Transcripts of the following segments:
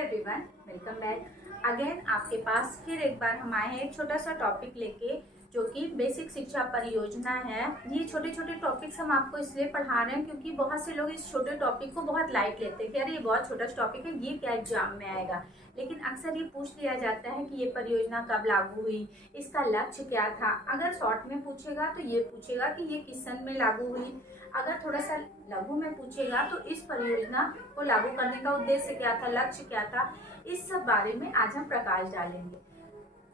Everyone, welcome back again. आपके पास फिर एक बार हम आए हैं एक छोटा सा टॉपिक लेके, जो कि बेसिक शिक्षा परियोजना है। ये छोटे छोटे टॉपिक्स हम आपको इसलिए पढ़ा रहे हैं क्योंकि बहुत से लोग इस छोटे टॉपिक को बहुत लाइट लेते हैं कि अरे ये बहुत छोटा टॉपिक है, ये क्या एग्जाम में आएगा। लेकिन अक्सर ये पूछ लिया जाता है कि ये परियोजना कब लागू हुई, इसका लक्ष्य क्या था। अगर शॉर्ट में पूछेगा तो ये पूछेगा कि ये किस सन में लागू हुई। अगर थोड़ा सा लघु में पूछेगा तो इस परियोजना को लागू करने का उद्देश्य क्या था, लक्ष्य क्या था, इस सब बारे में आज हम प्रकाश डालेंगे।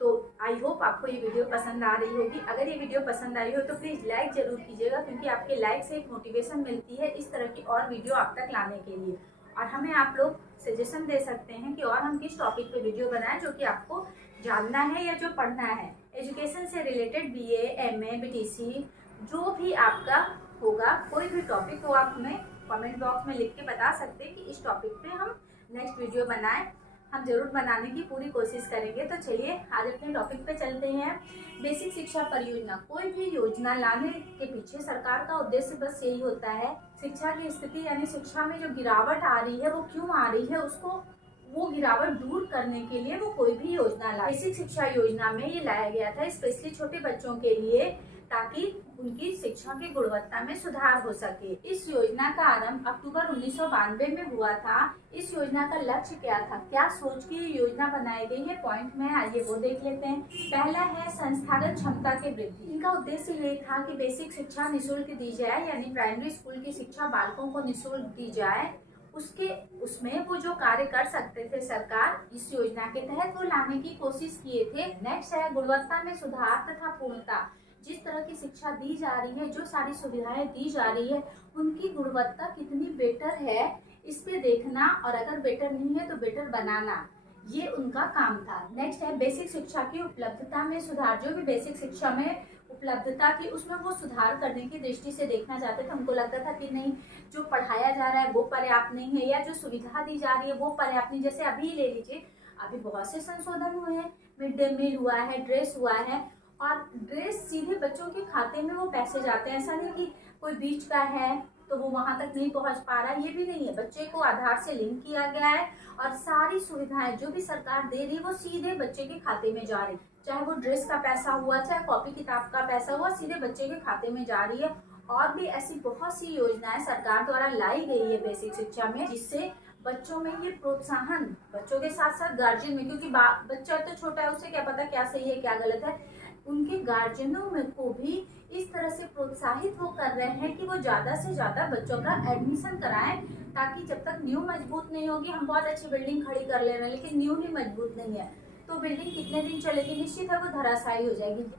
तो आई होप आपको ये वीडियो पसंद आ रही होगी। अगर ये वीडियो पसंद आई हो तो प्लीज़ लाइक जरूर कीजिएगा, क्योंकि आपके लाइक से एक मोटिवेशन मिलती है इस तरह की और वीडियो आप तक लाने के लिए। और हमें आप लोग सजेशन दे सकते हैं कि और हम किस टॉपिक पे वीडियो बनाएं जो कि आपको जानना है या जो पढ़ना है। एजुकेशन से रिलेटेड BA, MA, BTC जो भी आपका होगा, कोई भी टॉपिक हो, आप हमें कमेंट बॉक्स में लिख के बता सकते हैं कि इस टॉपिक पे हम नेक्स्ट वीडियो बनाएं। हम जरूर बनाने की पूरी कोशिश करेंगे। तो चलिए आज अपने टॉपिक पे चलते हैं। बेसिक शिक्षा परियोजना, कोई भी योजना लाने के पीछे सरकार का उद्देश्य बस यही होता है, शिक्षा की स्थिति यानी शिक्षा में जो गिरावट आ रही है वो क्यों आ रही है, उसको वो गिरावट दूर करने के लिए वो कोई भी योजना लाए। बेसिक शिक्षा योजना में ये लाया गया था स्पेशली छोटे बच्चों के लिए, ताकि उनकी शिक्षा की गुणवत्ता में सुधार हो सके। इस योजना का आरंभ अक्टूबर 1992 में हुआ था। इस योजना का लक्ष्य क्या था, क्या सोच के ये योजना बनाई गई है, पॉइंट में आइए वो देख लेते हैं। पहला है संस्थागत क्षमता की वृद्धि। इनका उद्देश्य ये था कि बेसिक शिक्षा निःशुल्क दी जाए, यानी प्राइमरी स्कूल की शिक्षा बालकों को निःशुल्क दी जाए। उसमें वो जो कार्य कर सकते थे सरकार, इस योजना के तहत वो लाने की कोशिश किए थे। नेक्स्ट है गुणवत्ता में सुधार तथा पूर्णता। जिस तरह की शिक्षा दी जा रही है, जो सारी सुविधाएं दी जा रही है, उनकी गुणवत्ता कितनी बेटर है इस पे देखना, और अगर बेटर नहीं है तो बेटर बनाना, ये उनका काम था। नेक्स्ट है बेसिक शिक्षा की उपलब्धता में सुधार। जो भी बेसिक शिक्षा में उपलब्धता थी उसमें वो सुधार करने की दृष्टि से देखना चाहते थे। उनको लगता था कि नहीं, जो पढ़ाया जा रहा है वो पर्याप्त नहीं है, या जो सुविधा दी जा रही है वो पर्याप्त नहीं। जैसे अभी ले लीजिए, अभी बहुत से संशोधन हुए हैं, मिड डे मील हुआ है, ड्रेस हुआ है, और ड्रेस सीधे बच्चों के खाते में वो पैसे जाते हैं। ऐसा नहीं कि कोई बीच का है तो वो वहां तक नहीं पहुंच पा रहा है, ये भी नहीं है। बच्चे को आधार से लिंक किया गया है और सारी सुविधाएं जो भी सरकार दे रही है वो सीधे बच्चे के खाते में जा रही, चाहे वो ड्रेस का पैसा हुआ, चाहे कॉपी किताब का पैसा हुआ, सीधे बच्चे के खाते में जा रही है। और भी ऐसी बहुत सी योजनाएं सरकार द्वारा लाई गई है बेसिक शिक्षा में, जिससे बच्चों में ये प्रोत्साहन, बच्चों के साथ साथ गार्जियन में, क्योंकि बच्चा तो छोटा है, उसे क्या पता क्या सही है क्या गलत है, उनके गार्जियनों में को भी इस तरह से प्रोत्साहित वो कर रहे हैं कि वो ज्यादा से ज्यादा बच्चों का एडमिशन कराएं, ताकि जब तक न्यू मजबूत नहीं होगी, हम बहुत अच्छी बिल्डिंग खड़ी कर ले रहे हैं लेकिन न्यू ही मजबूत नहीं है तो बिल्डिंग कितने दिन चलेगी, निश्चित है वो धराशायी हो जाएगी।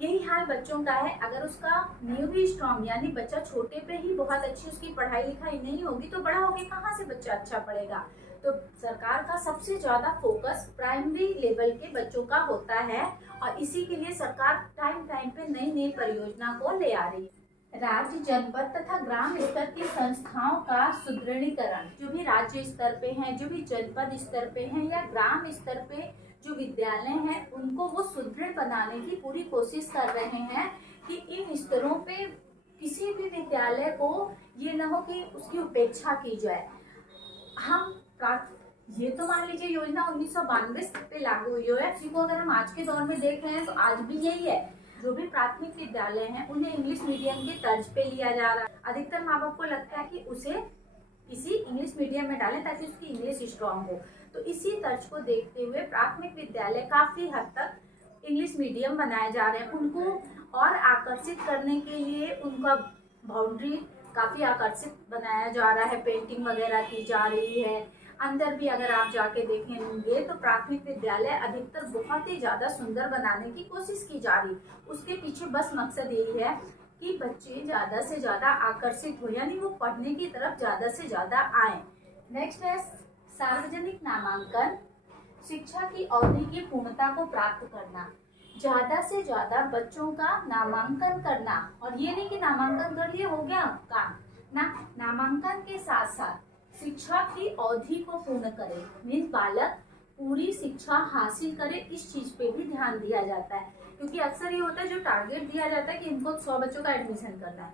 यही हाल बच्चों का है। अगर उसका न्यू ही स्ट्रॉन्ग, यानी बच्चा छोटे पे ही बहुत अच्छी उसकी पढ़ाई लिखाई नहीं होगी तो बड़ा होके कहाँ से बच्चा अच्छा पढ़ेगा। तो सरकार का सबसे ज्यादा फोकस प्राइमरी लेवल के बच्चों का होता है, और इसी के लिए सरकार टाइम टाइम पे नई नई परियोजना को ले आ रही है। राज्य, जनपद तथा ग्राम स्तर की संस्थाओं का सुदृढ़ीकरण। जो भी राज्य स्तर पे हैं, जो भी जनपद स्तर पे हैं, या ग्राम स्तर पे जो विद्यालय हैं, उनको वो सुदृढ़ बनाने की पूरी कोशिश कर रहे हैं कि इन स्तरों पे किसी भी विद्यालय को ये न हो कि उसकी उपेक्षा की जाए। ये तो मान लीजिए योजना 1992 पे लागू हुई है, इसी को अगर हम आज के दौर में देख रहे हैं तो आज भी यही है। जो भी प्राथमिक विद्यालय हैं उन्हें इंग्लिश मीडियम के तर्ज पे लिया जा रहा है। अधिकतर माँ बाप को लगता है कि उसे किसी इंग्लिश मीडियम में डालें ताकि उसकी इंग्लिश स्ट्रांग हो। तो इसी तर्ज को देखते हुए प्राथमिक विद्यालय काफी हद तक इंग्लिश मीडियम बनाए जा रहे हैं। उनको और आकर्षित करने के लिए उनका बाउंड्री काफी आकर्षित बनाया जा रहा है, पेंटिंग वगैरह की जा रही है। अंदर भी अगर आप जाके देखेंगे तो प्राथमिक विद्यालय अधिकतर बहुत ही ज्यादा सुंदर बनाने की कोशिश की जा रही। उसके पीछे बस मकसद यही है कि बच्चे ज्यादा से ज्यादा आकर्षित हो, यानी वो पढ़ने की तरफ ज्यादा से ज्यादा आए। नेक्स्ट है सार्वजनिक नामांकन। शिक्षा की अवधि की पूर्णता को प्राप्त करना, ज्यादा से ज्यादा बच्चों का नामांकन करना। और ये नहीं कि नामांकन कर लिए हो गया काम ना, नामांकन के साथ साथ शिक्षा की अवधि को पूर्ण करे, मीन्स बालक पूरी शिक्षा हासिल करे, इस चीज पे भी ध्यान दिया जाता है। क्योंकि अक्सर ये होता है, जो टारगेट दिया जाता है कि इनको 100 बच्चों का एडमिशन करना है,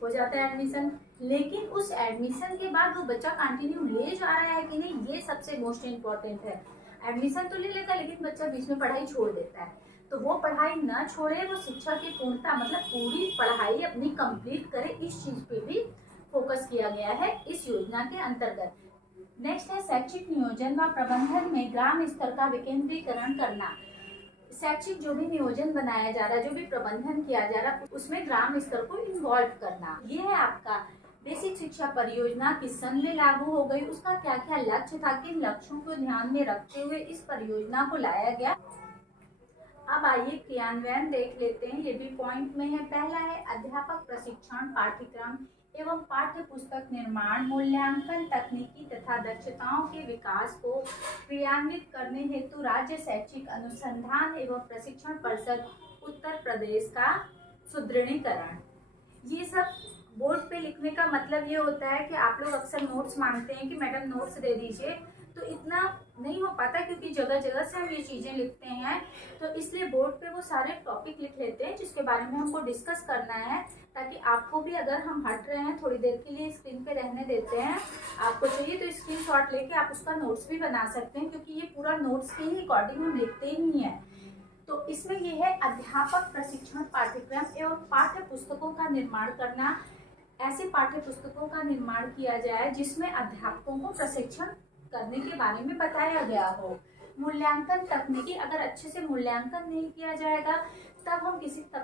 हो जाता है एडमिशन, लेकिन उस एडमिशन के बाद वो बच्चा कंटिन्यू ले जा रहा है कि नहीं, ये सबसे मोस्ट इम्पोर्टेंट है। एडमिशन तो ले लेता है लेकिन बच्चा बीच में पढ़ाई छोड़ देता है, तो वो पढ़ाई ना छोड़े, वो शिक्षा की पूर्णता मतलब पूरी पढ़ाई अपनी कंप्लीट करे, इस चीज पे भी फोकस किया गया है इस योजना के अंतर्गत। नेक्स्ट है शैक्षिक नियोजन व प्रबंधन में ग्राम स्तर का विकेंद्रीकरण करना। शैक्षिक जो भी नियोजन बनाया जा रहा है, जो भी प्रबंधन किया जा रहा है, उसमें ग्राम स्तर को इन्वॉल्व करना। ये है आपका बेसिक शिक्षा परियोजना किस सन में लागू हो गई, उसका क्या क्या लक्ष्य था, किन लक्ष्यों को ध्यान में रखते हुए इस परियोजना को लाया गया। अब आइए क्रियान्वयन देख लेते हैं, ये भी पॉइंट में है। पहला है अध्यापक प्रशिक्षण पाठ्यक्रम एवं पाठ्य पुस्तक निर्माण, मूल्यांकन, तकनीकी तथा दक्षताओं के विकास को क्रियान्वित करने हेतु राज्य शैक्षिक अनुसंधान एवं प्रशिक्षण परिषद उत्तर प्रदेश का सुदृढ़ीकरण। ये सब बोर्ड पे लिखने का मतलब ये होता है कि आप लोग अक्सर नोट्स मांगते हैं कि मैडम नोट्स दे दीजिए, तो इतना नहीं हो पाता क्योंकि जगह जगह से हम ये चीज़ें लिखते हैं, तो इसलिए बोर्ड पे वो सारे टॉपिक लिख लेते हैं जिसके बारे में हमको डिस्कस करना है, ताकि आपको भी, अगर हम हट रहे हैं थोड़ी देर के लिए स्क्रीन पे रहने देते हैं, आपको चाहिए तो स्क्रीनशॉट लेके आप उसका नोट्स भी बना सकते हैं, क्योंकि ये पूरा नोट्स के ही अकॉर्डिंग हम लिखते ही हैं। तो इसमें ये है अध्यापक प्रशिक्षण पाठ्यक्रम एवं पाठ्य पुस्तकों का निर्माण करना। ऐसे पाठ्य पुस्तकों का निर्माण किया जाए जिसमें अध्यापकों को प्रशिक्षण करने के बारे में बताया गया हो। मूल्यांकन तकनीकी, अगर अच्छे से मूल्यांकन नहीं किया जाएगा तब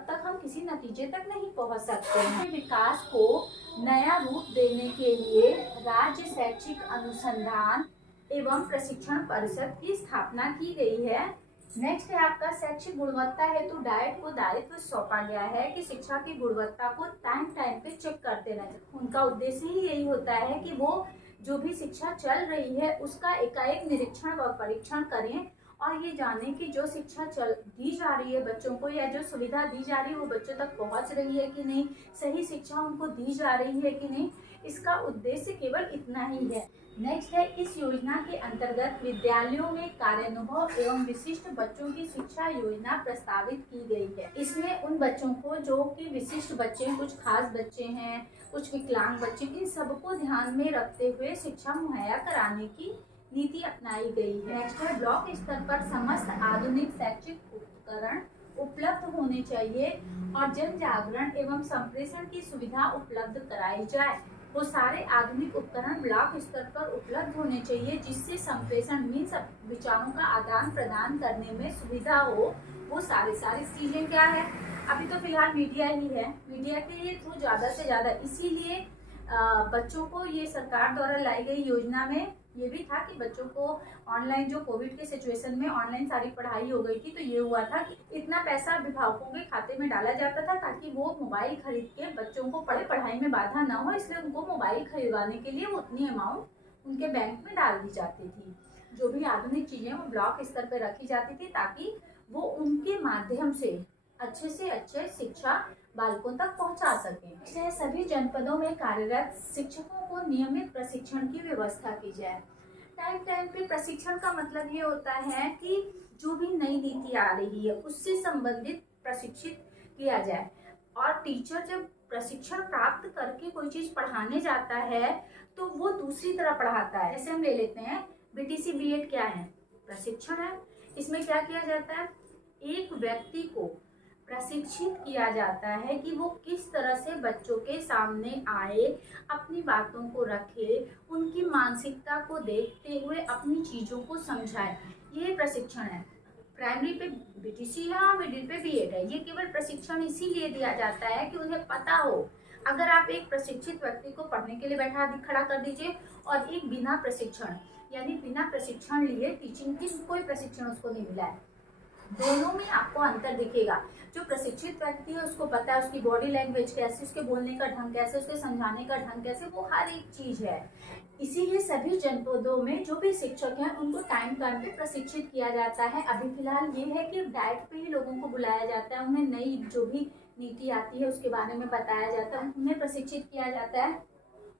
तक हम किसी नतीजे तक नहीं पहुंच सकते हैं। विकास को नया रूप देने के लिए राज्य शैक्षिक अनुसंधान एवं प्रशिक्षण परिषद की स्थापना की गई है। नेक्स्ट है आपका शैक्षिक गुणवत्ता हेतु डाइट को दायित्व सौंपा गया है कि शिक्षा की गुणवत्ता को टाइम पे चेक करते रहें। उनका उद्देश्य ही यही होता है कि वो जो भी शिक्षा चल रही है उसका एकाएक निरीक्षण व परीक्षण करें और ये जाने कि जो शिक्षा दी जा रही है बच्चों को, या जो सुविधा दी जा रही है वो बच्चों तक पहुंच रही है कि नहीं, सही शिक्षा उनको दी जा रही है कि नहीं। इसका उद्देश्य केवल इतना ही है। नेक्स्ट है इस योजना के अंतर्गत विद्यालयों में कार्यानुभव एवं विशिष्ट बच्चों की शिक्षा योजना प्रस्तावित की गई है। इसमें उन बच्चों को जो कि विशिष्ट बच्चे, कुछ खास बच्चे हैं, कुछ विकलांग बच्चे, इन सबको ध्यान में रखते हुए शिक्षा मुहैया कराने की नीति अपनाई गई है। नेक्स्ट है ब्लॉक स्तर पर समस्त आधुनिक शैक्षिक उपकरण उपलब्ध होने चाहिए और जन जागरण एवं संप्रेषण की सुविधा उपलब्ध कराई जाए। वो सारे आधुनिक उपकरण ब्लॉक स्तर पर उपलब्ध होने चाहिए जिससे संप्रेषण मीन्स विचारों का आदान प्रदान करने में सुविधा हो। वो सारी चीजें क्या है, अभी तो फिलहाल मीडिया ही है, मीडिया के थ्रू ज़्यादा से ज़्यादा, इसीलिए बच्चों को ये सरकार द्वारा लाई गई योजना में ये भी था कि बच्चों को ऑनलाइन, जो कोविड के सिचुएशन में ऑनलाइन सारी पढ़ाई हो गई थी, तो ये हुआ था कि इतना पैसा अभिभावकों के खाते में डाला जाता था ताकि वो मोबाइल खरीद के बच्चों को पढ़ाई में बाधा ना हो, इसलिए उनको मोबाइल खरीदवाने के लिए उतनी अमाउंट उनके बैंक में डाल दी जाती थी। जो भी आधुनिक चीज़ें वो ब्लॉक स्तर पर रखी जाती थी ताकि वो उनके माध्यम से अच्छे शिक्षा बालकों तक पहुंचा सकें। सभी जनपदों में कार्यरत शिक्षकों को नियमित प्रशिक्षण की व्यवस्था की जाए। टाइम पे प्रशिक्षण का मतलब ये होता है कि जो भी नई नीति आ रही है उससे संबंधित प्रशिक्षित किया जाए, और टीचर जब प्रशिक्षण प्राप्त करके कोई चीज पढ़ाने जाता है तो वो दूसरी तरह पढ़ाता है। जैसे हम ले लेते हैं बीटीसी बीएड, क्या है, प्रशिक्षण है। इसमें क्या किया जाता है, एक व्यक्ति को प्रशिक्षित किया जाता है कि वो किस तरह से बच्चों के सामने आए, अपनी बातों को रखे, उनकी मानसिकता को देखते हुए अपनी चीज़ों को समझाए। ये प्रशिक्षण है। प्राइमरी पे बीटीसी है और मिडिल पे बीएड है। ये केवल प्रशिक्षण इसीलिए दिया जाता है कि उन्हें पता हो। अगर आप एक प्रशिक्षित व्यक्ति को पढ़ने के लिए खड़ा कर दीजिए और एक बिना प्रशिक्षण, यानी बिना प्रशिक्षण लिए टीचिंग की कोई प्रशिक्षण उसको नहीं मिला है, दोनों में आपको अंतर दिखेगा। जो प्रशिक्षित व्यक्ति है उसको पता है उसकी बॉडी लैंग्वेज कैसे, उसके बोलने का ढंग कैसे, उसके समझाने का ढंग कैसे, वो हर एक चीज है। इसीलिए सभी जनपदों में जो भी शिक्षक हैं उनको टाइम पे प्रशिक्षित किया जाता है। अभी फिलहाल ये है कि डाइट पे ही लोगों को बुलाया जाता है, उन्हें नई जो भी नीति आती है उसके बारे में बताया जाता है, उन्हें प्रशिक्षित किया जाता है।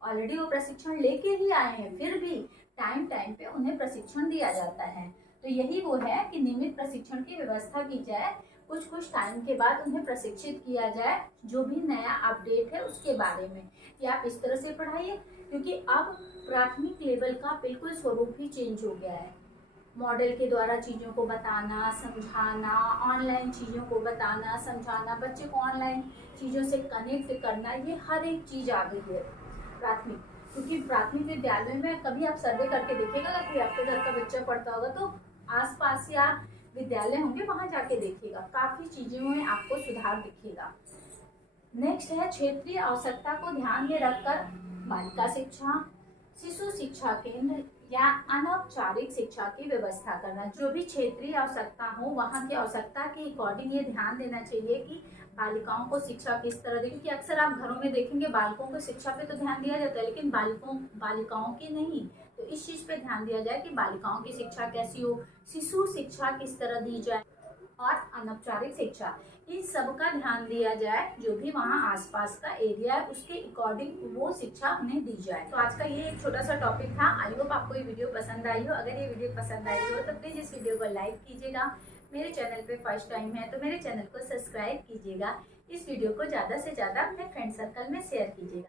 ऑलरेडी वो प्रशिक्षण लेके ही आए हैं, फिर भी टाइम पे उन्हें प्रशिक्षण दिया जाता है। तो यही वो है कि नियमित प्रशिक्षण की व्यवस्था की जाए, कुछ टाइम के बाद उन्हें प्रशिक्षित किया जाए जो भी नया अपडेट है उसके बारे में, कि आप इस तरह से पढ़ाइए। क्योंकि अब प्राथमिक लेवल का बिल्कुल स्वरूप ही चेंज हो गया है। मॉडल के द्वारा चीज़ों को बताना, समझाना, ऑनलाइन चीज़ों को बताना, समझाना, बच्चे को ऑनलाइन चीज़ों से कनेक्ट करना, ये हर एक चीज़ आ गई है प्राथमिक। क्योंकि प्राथमिक विद्यालय में कभी आप सर्वे करके देखिएगा, अगर कोई आपके घर का बच्चा पढ़ता होगा तो आसपास या विद्यालय होंगे वहाँ जाके देखिएगा, काफ़ी चीज़ों में आपको सुधार दिखेगा। नेक्स्ट है क्षेत्रीय आवश्यकता को ध्यान में रखकर बालिका शिक्षा, शिशु शिक्षा केंद्र या अनौपचारिक शिक्षा की व्यवस्था करना। जो भी क्षेत्रीय आवश्यकता हो वहाँ की आवश्यकता के अकॉर्डिंग ये ध्यान देना चाहिए कि बालिकाओं को शिक्षा किस तरह दें। क्योंकि अक्सर आप घरों में देखेंगे बालकों को शिक्षा पे तो ध्यान दिया जाता है, लेकिन बालिकाओं की नहीं। तो इस चीज़ पे ध्यान दिया जाए कि बालिकाओं की शिक्षा कैसी हो, शिशु शिक्षा किस तरह दी जाए और अनौपचारिक शिक्षा, इन सब का ध्यान दिया जाए। जो भी वहाँ आसपास का एरिया है उसके अकॉर्डिंग वो शिक्षा उन्हें दी जाए। तो आज का ये एक छोटा सा टॉपिक था। आई होप आपको ये वीडियो पसंद आई हो। अगर ये वीडियो पसंद आई हो तो प्लीज़ इस वीडियो को लाइक कीजिएगा। मेरे चैनल पे फर्स्ट टाइम है तो मेरे चैनल को सब्सक्राइब कीजिएगा। इस वीडियो को ज़्यादा से ज़्यादा अपने फ्रेंड सर्कल में शेयर कीजिएगा।